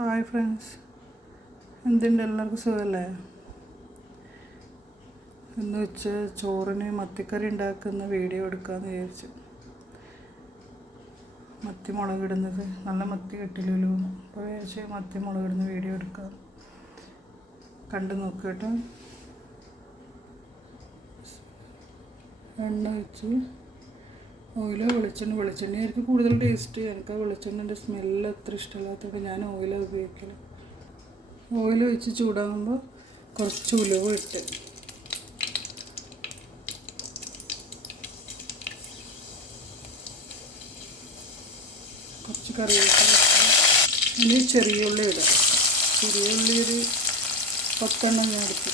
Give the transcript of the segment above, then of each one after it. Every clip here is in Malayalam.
ഹായ് ഫ്രണ്ട്സ്, എന്തുണ്ട്? എല്ലാവർക്കും സുഖമല്ലേ? ഇന്ന് ചോറിന് മത്തിക്കറി ഉണ്ടാക്കുന്ന വീഡിയോ എടുക്കാമെന്ന് വിചാരിച്ചു. മത്തി മുളകിടുന്നത് നല്ല മത്തി കിട്ടില്ലല്ലോ, അപ്പോൾ വിചാരിച്ച് മത്തി മുളകിടുന്ന വീഡിയോ എടുക്കാം. കണ്ടു നോക്കുക കേട്ടോ. എണ്ണ വെച്ച് ഓയിലോ വെളിച്ചെണ്ണയായിരിക്കും കൂടുതൽ ടേസ്റ്റ്. എനിക്ക് വെളിച്ചെണ്ണൻ്റെ സ്മെല്ല് അത്ര ഇഷ്ടമില്ലാത്തതുകൊണ്ട് ഞാൻ ഓയിലാണ് ഉപയോഗിക്കൽ. ഓയിൽ ഒഴിച്ച് ചൂടാകുമ്പോൾ കുറച്ച് ഉലുവ ഇട്ട് കുറച്ച് കറിവേപ്പില ഇനി ചെറിയ ഉള്ളി ഇടാം. ചെറിയ ഉള്ളി ഒരു 10 ഞാൻ എടുത്തു.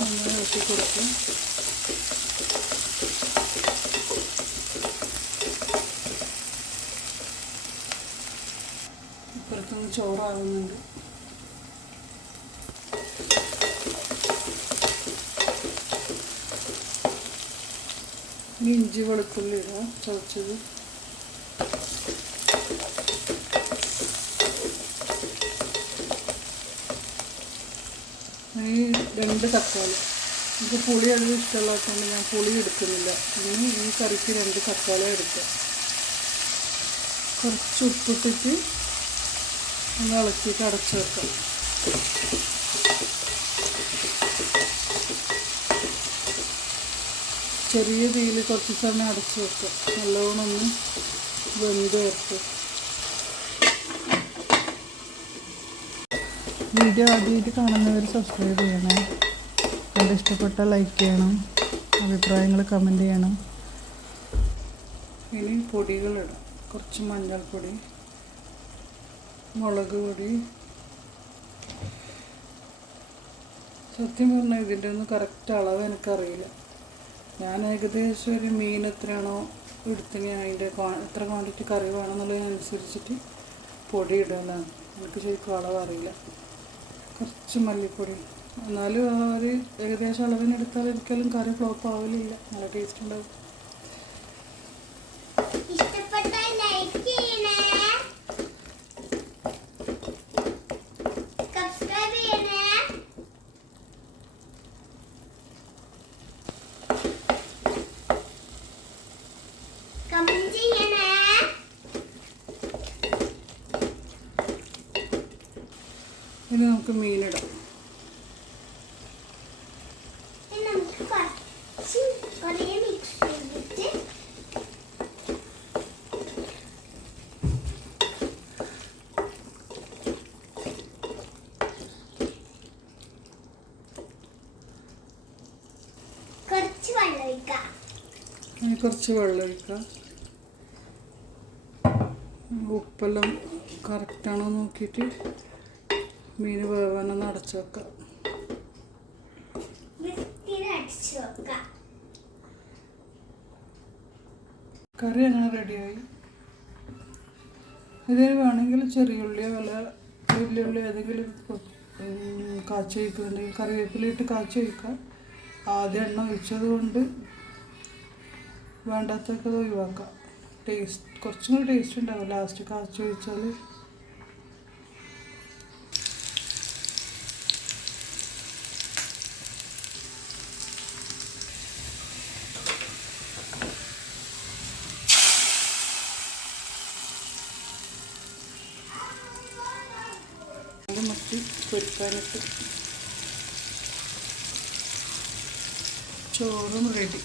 നന്നായി ഇളക്കി കൊടുക്കും. ഇപ്പുറത്തൊന്ന് ചോറാകുന്നുണ്ട്. ഇഞ്ചി വെളുത്തുള്ളി ഇടാം ചതച്ചത്. ഈ 2 തക്കാളി. എനിക്ക് പുളി അധികം ഇഷ്ടമുള്ളതുകൊണ്ട് ഞാൻ പുളി എടുക്കുന്നില്ല. ഇനി ഈ കറിക്ക് 2 തക്കാളി എടുക്കുക. കുറച്ച് ഉപ്പിട്ടിട്ട് ഒന്ന് ഇളക്കിയിട്ട് അടച്ച് വെക്കാം. ചെറിയ തീയിൽ കുറച്ച് സമയം അടച്ച് വെക്കാം. നല്ലോണം ഒന്ന് വെന്ത് വരട്ടെ. വീഡിയോ ആദ്യമായിട്ട് കാണുന്നവർ സബ്സ്ക്രൈബ് ചെയ്യണം. കണ്ട് ഇഷ്ടപ്പെട്ടാൽ ലൈക്ക് ചെയ്യണം. അഭിപ്രായങ്ങൾ കമൻറ്റ് ചെയ്യണം. ഇനി പൊടികളിടാം. കുറച്ച് മഞ്ഞൾപ്പൊടി, മുളക് പൊടി. സത്യം പറഞ്ഞാൽ ഇതിൻ്റെ ഒന്നും കറക്റ്റ് അളവ് എനിക്കറിയില്ല. ഞാൻ ഏകദേശം ഒരു മീൻ എത്രയാണോ എടുത്തെങ്കിൽ അതിൻ്റെ എത്ര ക്വാണ്ടിറ്റി കറി വേണമെന്നുള്ളതിനനുസരിച്ചിട്ട് പൊടി ഇടലാണ്. എനിക്ക് ശരിക്കും അളവ് അറിയില്ല. കുറച്ച് മല്ലിപ്പൊടി. എന്നാലും ആ ഒരു ഏകദേശം അളവിനെടുത്താൽ ഒരിക്കലും കറി ഫ്ലോപ്പ് ആവില്ല. നല്ല ടേസ്റ്റ് ഉണ്ടാവും. ഇനി നമുക്ക് മീനിടാം. കുറച്ച് വെള്ളം ഒഴിക്കുക. ഉപ്പെല്ലാം കറക്റ്റാണോ നോക്കിയിട്ട് മീൻ വേവാനൊന്ന് അടച്ചു വെക്കാം. കറി അങ്ങനെ റെഡിയായി. ഇത് വേണമെങ്കിൽ ചെറിയ ഉള്ളിയോ വല്ല വലിയ ഉള്ളി ഏതെങ്കിലും കാച്ചി വയ്ക്കുന്നുണ്ടെങ്കിൽ കറിവേപ്പിലയിട്ട് കാച്ചി വയ്ക്കുക. ആദ്യം എണ്ണ ഒഴിച്ചത് കൊണ്ട് വേണ്ടാത്തൊക്കെ ഒഴിവാക്കാം. കുറച്ചും കൂടി ടേസ്റ്റ് ഉണ്ടാവും ലാസ്റ്റ് കാച്ചി ഒഴിച്ചാൽ. മത്തി പൊരിക്കാനിട്ട് ചോറും റെഡി.